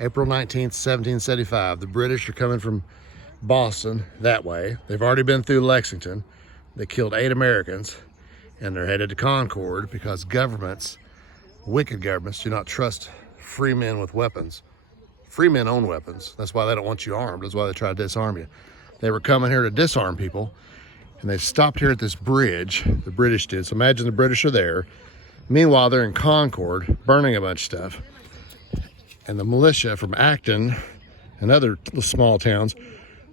April 19th, 1775. The British are coming from Boston that way. They've already been through Lexington. They killed 8 Americans, and they're headed to Concord because governments, wicked governments, do not trust free men with weapons. Free men own weapons. That's why they don't want you armed. That's why they try to disarm you. They were coming here to disarm people, and they've stopped here at this bridge. The British did. So imagine the British are there. Meanwhile, they're in Concord, burning a bunch of stuff. And the militia from Acton and other small towns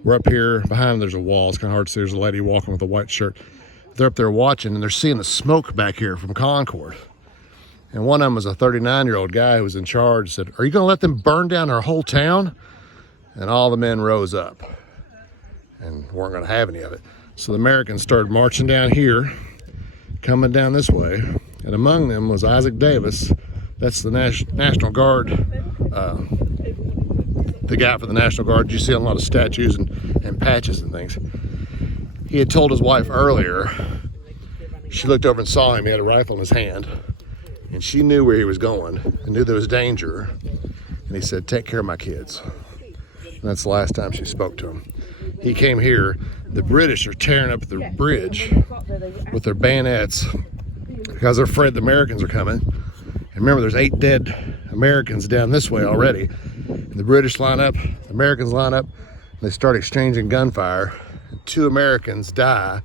were up here. Behind them, there's a wall. It's kind of hard to see. There's a lady walking with a white shirt. They're up there watching, and they're seeing the smoke back here from Concord. And one of them was a 39-year-old guy who was in charge, said, "Are you going to let them burn down our whole town?" And all the men rose up and weren't going to have any of it. So the Americans started marching down here, coming down this way. And among them was Isaac Davis. That's the National Guard, the guy for the National Guard. You see a lot of statues and patches and things. He had told his wife earlier, she looked over and saw him, he had a rifle in his hand, and she knew where he was going and knew there was danger. And he said, "Take care of my kids." And that's the last time she spoke to him. He came here. The British are tearing up the bridge with their bayonets because they're afraid the Americans are coming. And remember, there's 8 dead Americans down this way already. And the British line up, the Americans line up, and they start exchanging gunfire. 2 Americans die,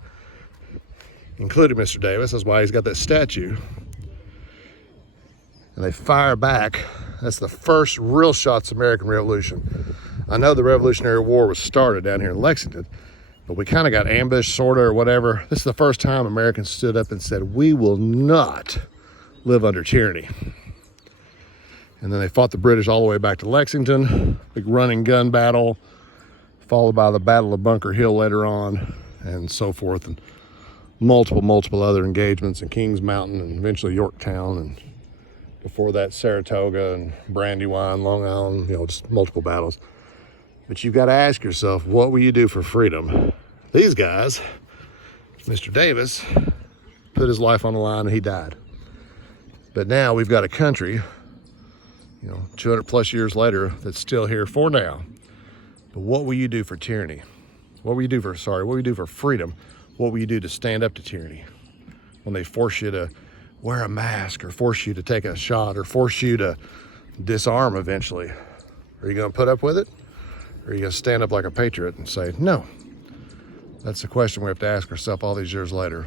including Mr. Davis. That's why he's got that statue. And they fire back. That's the first real shots of the American Revolution. I know the Revolutionary War was started down here in Lexington, but we kind of got ambushed, sort of, or whatever. This is the first time Americans stood up and said, "We will not live under tyranny." And then they fought the British all the way back to Lexington, big running gun battle, followed by the Battle of Bunker Hill later on, and so forth, and multiple other engagements in Kings Mountain and eventually Yorktown, and before that Saratoga and Brandywine, Long Island, just multiple battles. But you've got to ask yourself, what will you do for freedom? These guys, Mr. Davis, put his life on the line and he died. But now we've got a country, 200 plus years later, that's still here for now. But what will you do for tyranny? What will you do for freedom? What will you do to stand up to tyranny? When they force you to wear a mask, or force you to take a shot, or force you to disarm eventually. Are you going to put up with it? Or are you going to stand up like a patriot and say, no? That's the question we have to ask ourselves all these years later.